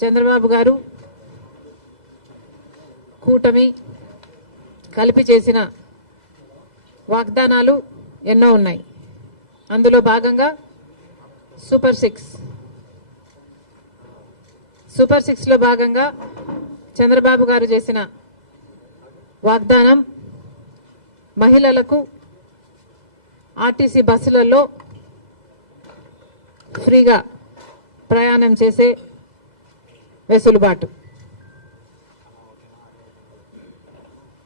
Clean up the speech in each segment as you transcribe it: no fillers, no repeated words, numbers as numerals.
చంద్రబాబు గారు కూటమి కలిపి చేసిన వాగ్దానాలు ఎన్నో ఉన్నాయి. అందులో భాగంగా సూపర్ సిక్స్ లో భాగంగా చంద్రబాబు గారు చేసిన వాగ్దానం మహిళలకు ఆర్టీసీ బస్సులలో ఫ్రీగా ప్రయాణం చేసే వెసులుబాటు.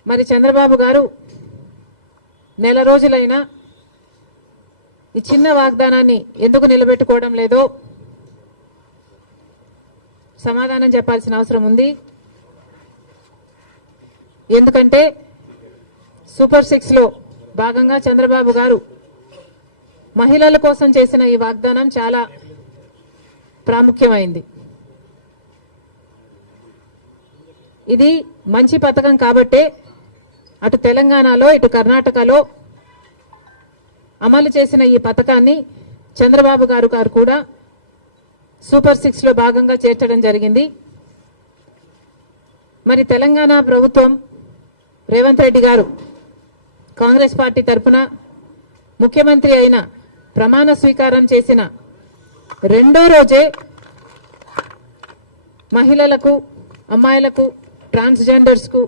మరి చంద్రబాబు గారు నెల రోజులైనా ఈ చిన్న వాగ్దానాన్ని ఎందుకు నిలబెట్టుకోవడం లేదో సమాధానం చెప్పాల్సిన అవసరం ఉంది. ఎందుకంటే సూపర్ 6 లో భాగంగా చంద్రబాబు గారు మహిళల కోసం చేసిన ఈ వాగ్దానం చాలా ప్రాముఖ్యమైంది. ఇది మంచి పథకం కాబట్టే అటు తెలంగాణలో ఇటు కర్ణాటకలో అమలు చేసిన ఈ పథకాన్ని చంద్రబాబు గారు కూడా సూపర్ 6 లో భాగంగా చేర్చడం జరిగింది. మరి తెలంగాణ ప్రభుత్వం రేవంత్ రెడ్డి గారు కాంగ్రెస్ పార్టీ తరఫున ముఖ్యమంత్రి అయిన ప్రమాణ స్వీకారం చేసిన రెండో రోజే మహిళలకు, అమ్మాయిలకు, ట్రాన్స్జెండర్స్ కు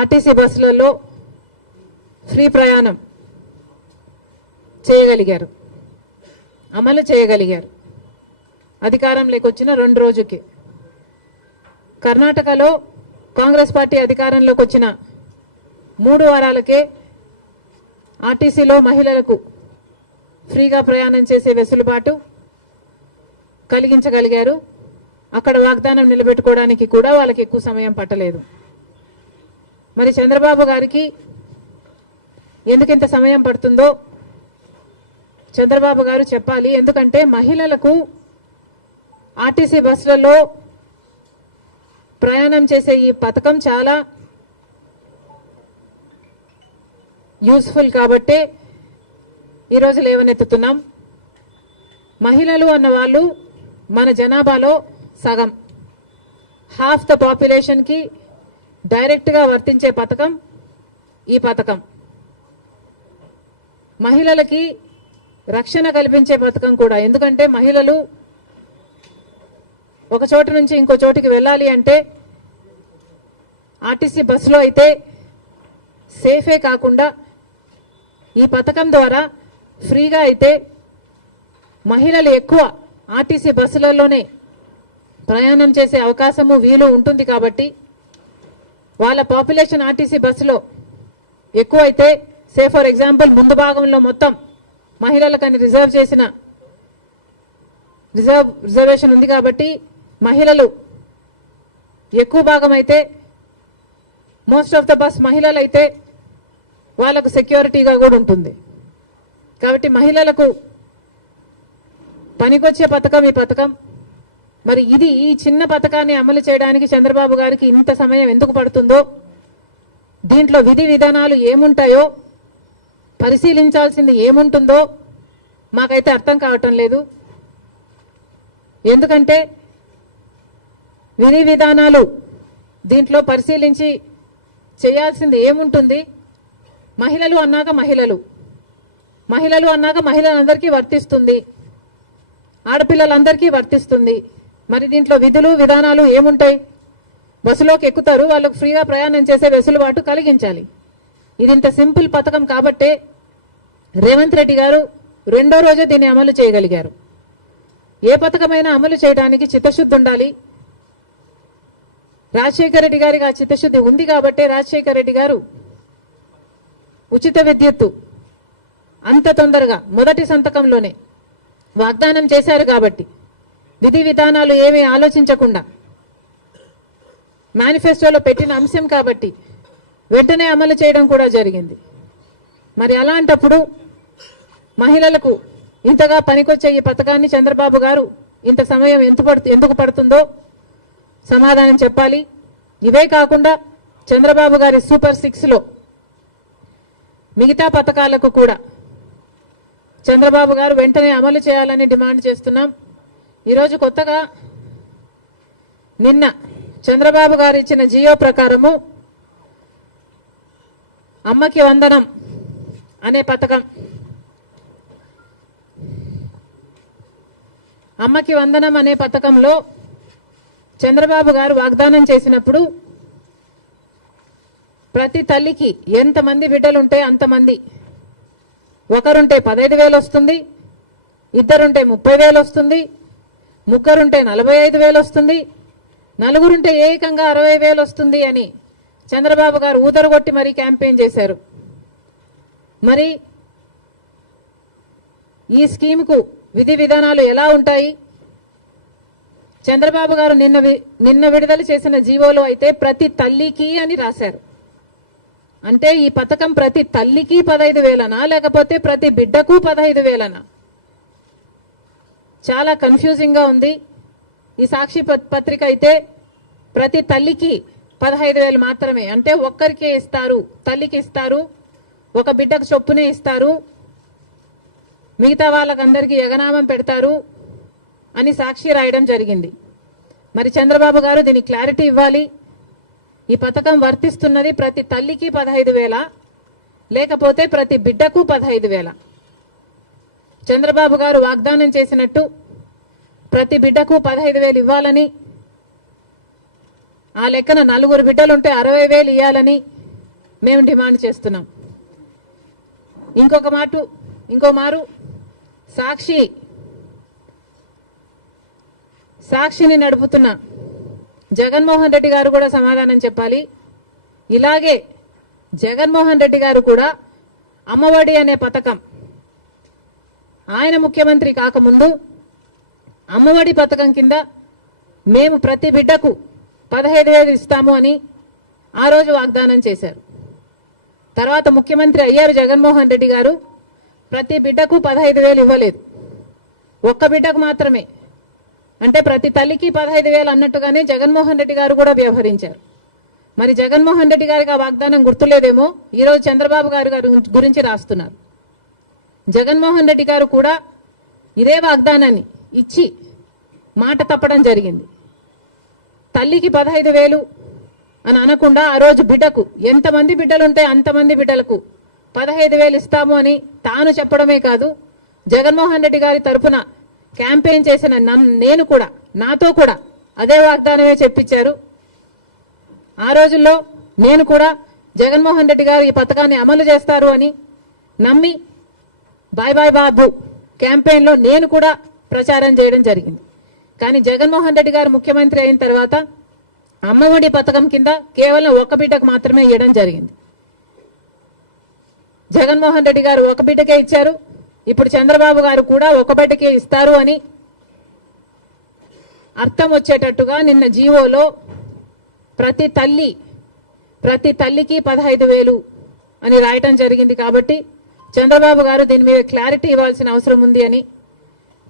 ఆర్టీసీ బస్సులలో ఫ్రీ ప్రయాణం చేయగలిగారు, అమలు చేయగలిగారు. అధికారంలోకి వచ్చిన 2 రోజుకి. కర్ణాటకలో కాంగ్రెస్ పార్టీ అధికారంలోకి వచ్చిన 3 వారాలకే ఆర్టీసీలో మహిళలకు ఫ్రీగా ప్రయాణం చేసే వెసులుబాటు కలిగించగలిగారు. అక్కడ వాగ్దానం నిలబెట్టుకోవడానికి కూడా వాళ్ళకి ఎక్కువ సమయం పట్టలేదు. మరి చంద్రబాబు గారికి ఎందుకింత సమయం పడుతుందో చంద్రబాబు గారు చెప్పాలి. ఎందుకంటే మహిళలకు ఆర్టీసీ బస్సులలో ప్రయాణం చేసే ఈ పథకం చాలా యూస్ఫుల్ కాబట్టే ఈరోజు లేవనెత్తుతున్నాం. మహిళలు అన్న వాళ్ళు మన జనాభాలో సగం, హాఫ్ ద పాపులేషన్ కి డైరెక్ట్ గా వర్తించే పథకం ఈ పథకం. మహిళలకి రక్షణ కల్పించే పథకం కూడా. ఎందుకంటే మహిళలు ఒక చోటు నుంచి ఇంకో చోటికి వెళ్ళాలి అంటే ఆర్టీసీ బస్సులో అయితే సేఫే కాకుండా ఈ పథకం ద్వారా ఫ్రీగా అయితే మహిళలు ఎక్కువ ఆర్టీసీ బస్సులలోనే ప్రయాణం చేసే అవకాశము వీలు ఉంటుంది. కాబట్టి వాళ్ళ పాపులేషన్ ఆర్టీసీ బస్సులో ఎక్కువ అయితే, సే ఫర్ ఎగ్జాంపుల్ ముందు భాగంలో మొత్తం మహిళలకని రిజర్వేషన్ ఉంది కాబట్టి మహిళలు ఎక్కువ భాగం అయితే, మోస్ట్ ఆఫ్ ద బస్ మహిళలు అయితే వాళ్ళకు సెక్యూరిటీగా కూడా ఉంటుంది. కాబట్టి మహిళలకు పనికొచ్చే పథకం ఈ పథకం. మరి ఈ చిన్న పథకాన్ని అమలు చేయడానికి చంద్రబాబు గారికి ఇంత సమయం ఎందుకు పడుతుందో, దీంట్లో విధి విధానాలు ఏముంటాయో, పరిశీలించాల్సింది ఏముంటుందో మాకైతే అర్థం కావటం లేదు. ఎందుకంటే విధి విధానాలు దీంట్లో పరిశీలించి చేయాల్సింది ఏముంటుంది? మహిళలు అన్నాక మహిళలందరికీ వర్తిస్తుంది, ఆడపిల్లలందరికీ వర్తిస్తుంది. మరి దీంట్లో విధులు విధానాలు ఏముంటాయి? బస్సులోకి ఎక్కుతారు, వాళ్ళకు ఫ్రీగా ప్రయాణం చేసే వెసులుబాటు కలిగించాలి. ఇది ఇంత సింపుల్ పథకం కాబట్టే రేవంత్ రెడ్డి గారు రెండో రోజే దీన్ని అమలు చేయగలిగారు. ఏ పథకమైనా అమలు చేయడానికి చిత్తశుద్ధి ఉండాలి. రాజశేఖర రెడ్డి గారికి ఆ చిత్తశుద్ధి ఉంది కాబట్టే రాజశేఖర రెడ్డి గారు ఉచిత విద్యుత్తు అంత తొందరగా మొదటి సంతకంలోనే వాగ్దానం చేశారు. కాబట్టి విధి విధానాలు ఏమీ ఆలోచించకుండా మేనిఫెస్టోలో పెట్టిన అంశం కాబట్టి వెంటనే అమలు చేయడం కూడా జరిగింది. మరి అలాంటప్పుడు మహిళలకు ఇంతగా పనికొచ్చే ఈ పథకాన్ని చంద్రబాబు గారు ఇంత సమయం ఎందుకు పడుతుందో సమాధానం చెప్పాలి. ఇవే కాకుండా చంద్రబాబు గారి సూపర్ 6 లో మిగతా పథకాలకు కూడా చంద్రబాబు గారు వెంటనే అమలు చేయాలని డిమాండ్ చేస్తున్నాం. ఈరోజు కొత్తగా నిన్న చంద్రబాబు గారు ఇచ్చిన జియో ప్రకారము అమ్మకి వందనం అనే పథకం, అమ్మకి వందనం అనే పథకంలో చంద్రబాబు గారు వాగ్దానం చేసినప్పుడు ప్రతి తల్లికి ఎంతమంది బిడ్డలుంటే అంతమంది, ఒకరుంటే 15,000 వస్తుంది, ఇద్దరుంటే 30,000 వస్తుంది, ముగ్గురుంటే 45,000 వస్తుంది, నలుగురుంటే ఏకంగా 60,000 వస్తుంది అని చంద్రబాబు గారు ఊదరగొట్టి మరీ క్యాంపెయిన్ చేశారు. మరి ఈ స్కీమ్కు విధి విధానాలు ఎలా ఉంటాయి? చంద్రబాబు గారు నిన్న విడుదల చేసిన జీవోలో అయితే ప్రతి తల్లికి అని రాశారు. అంటే ఈ పథకం ప్రతి తల్లికి 15,000నా లేకపోతే ప్రతి బిడ్డకు 15,000నా? చాలా కన్ఫ్యూజింగ్ గా ఉంది. ఈ సాక్షి పత్రిక అయితే ప్రతి తల్లికి 15,000 మాత్రమే, అంటే ఒక్కరికే ఇస్తారు, తల్లికి ఇస్తారు, ఒక బిడ్డకు చొప్పునే ఇస్తారు, మిగతా వాళ్ళకందరికీ ఎగనామం పెడతారు అని సాక్షి రాయడం జరిగింది. మరి చంద్రబాబు గారు దీని క్లారిటీ ఇవ్వాలి. ఈ పథకం వర్తిస్తున్నది ప్రతి తల్లికి 15,000 లేకపోతే ప్రతి బిడ్డకు 15,000? చంద్రబాబు గారు వాగ్దానం చేసినట్టు ప్రతి బిడ్డకు 15,000 ఇవ్వాలని, ఆ లెక్కన నలుగురు బిడ్డలుంటే 60,000 ఇవ్వాలని మేము డిమాండ్ చేస్తున్నాం. ఇంకో మారు సాక్షిని నడుపుతున్న జగన్మోహన్ రెడ్డి గారు కూడా సమాధానం చెప్పాలి. ఇలాగే జగన్మోహన్ రెడ్డి గారు కూడా అమ్మఒడి అనే పథకం, ఆయన ముఖ్యమంత్రి కాకముందు అమ్మఒడి పథకం కింద మేము ప్రతి బిడ్డకు 15,000 ఇస్తాము అని ఆ రోజు వాగ్దానం చేశారు. తర్వాత ముఖ్యమంత్రి అయ్యారు జగన్మోహన్ రెడ్డి గారు, ప్రతి బిడ్డకు 15,000 ఇవ్వలేదు, ఒక్క బిడ్డకు మాత్రమే. అంటే ప్రతి తల్లికి 15,000 అన్నట్టుగానే జగన్మోహన్ రెడ్డి గారు కూడా వ్యవహరించారు. మరి జగన్మోహన్ రెడ్డి గారికి ఆ వాగ్దానం గుర్తులేదేమో ఈరోజు చంద్రబాబు గారు గురించి రాస్తున్నారు. జగన్మోహన్ రెడ్డి గారు కూడా ఇదే వాగ్దానాన్ని ఇచ్చి మాట తప్పడం జరిగింది. తల్లికి 15,000 అని అనకుండా ఆ రోజు బిడ్డకు ఎంతమంది బిడ్డలుంటే అంతమంది బిడ్డలకు 15,000 ఇస్తాము అని తాను చెప్పడమే కాదు, జగన్మోహన్ రెడ్డి గారి తరఫున క్యాంపెయిన్ చేసిన నేను కూడా, నాతో కూడా అదే వాగ్దానమే చెప్పించారు. ఆ రోజుల్లో నేను కూడా జగన్మోహన్ రెడ్డి గారు ఈ పథకాన్ని అమలు చేస్తారు అని నమ్మి బాయ్ బాయ్ బాబు క్యాంపెయిన్లో నేను కూడా ప్రచారం చేయడం జరిగింది. కానీ జగన్మోహన్ రెడ్డి గారు ముఖ్యమంత్రి అయిన తర్వాత అమ్మఒడి పథకం కింద కేవలం ఒక బిడ్డకు మాత్రమే ఇవ్వడం జరిగింది. జగన్మోహన్ రెడ్డి గారు ఒక బిడ్డకే ఇచ్చారు, ఇప్పుడు చంద్రబాబు గారు కూడా ఒక బిడ్డకే ఇస్తారు అని అర్థం వచ్చేటట్టుగా నిన్న జీవోలో ప్రతి తల్లికి 15,000 అని రాయటం జరిగింది. కాబట్టి చంద్రబాబు గారు దీని మీద క్లారిటీ ఇవ్వాల్సిన అవసరం ఉంది అని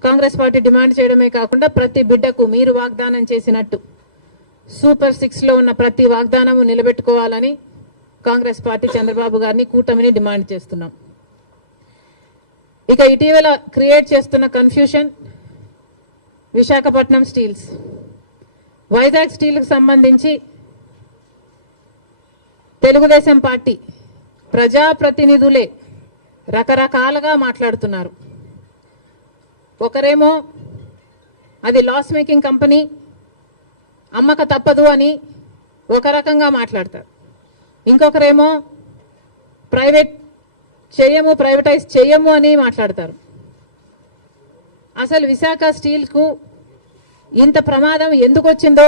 కాంగ్రెస్ పార్టీ డిమాండ్ చేయడమే కాకుండా ప్రతి బిడ్డకు మీరు వాగ్దానం చేసినట్టు సూపర్ 6లో ఉన్న ప్రతి వాగ్దానము నిలబెట్టుకోవాలని కాంగ్రెస్ పార్టీ చంద్రబాబు గారిని, కూటమిని డిమాండ్ చేస్తున్నాం. ఇక ఇటీవల క్రియేట్ చేస్తున్న కన్ఫ్యూషన్ విశాఖపట్నం స్టీల్స్, వైజాగ్ స్టీల్కు సంబంధించి తెలుగుదేశం పార్టీ ప్రజాప్రతినిధులే రకరకాలుగా మాట్లాడుతున్నారు. ఒకరేమో అది లాస్ మేకింగ్ కంపెనీ, అమ్మక తప్పదు అని ఒక రకంగా మాట్లాడతారు. ఇంకొకరేమో ప్రైవేటైజ్ చేయము అని మాట్లాడతారు. అసలు విశాఖ స్టీల్కు ఇంత ప్రమాదం ఎందుకు వచ్చిందో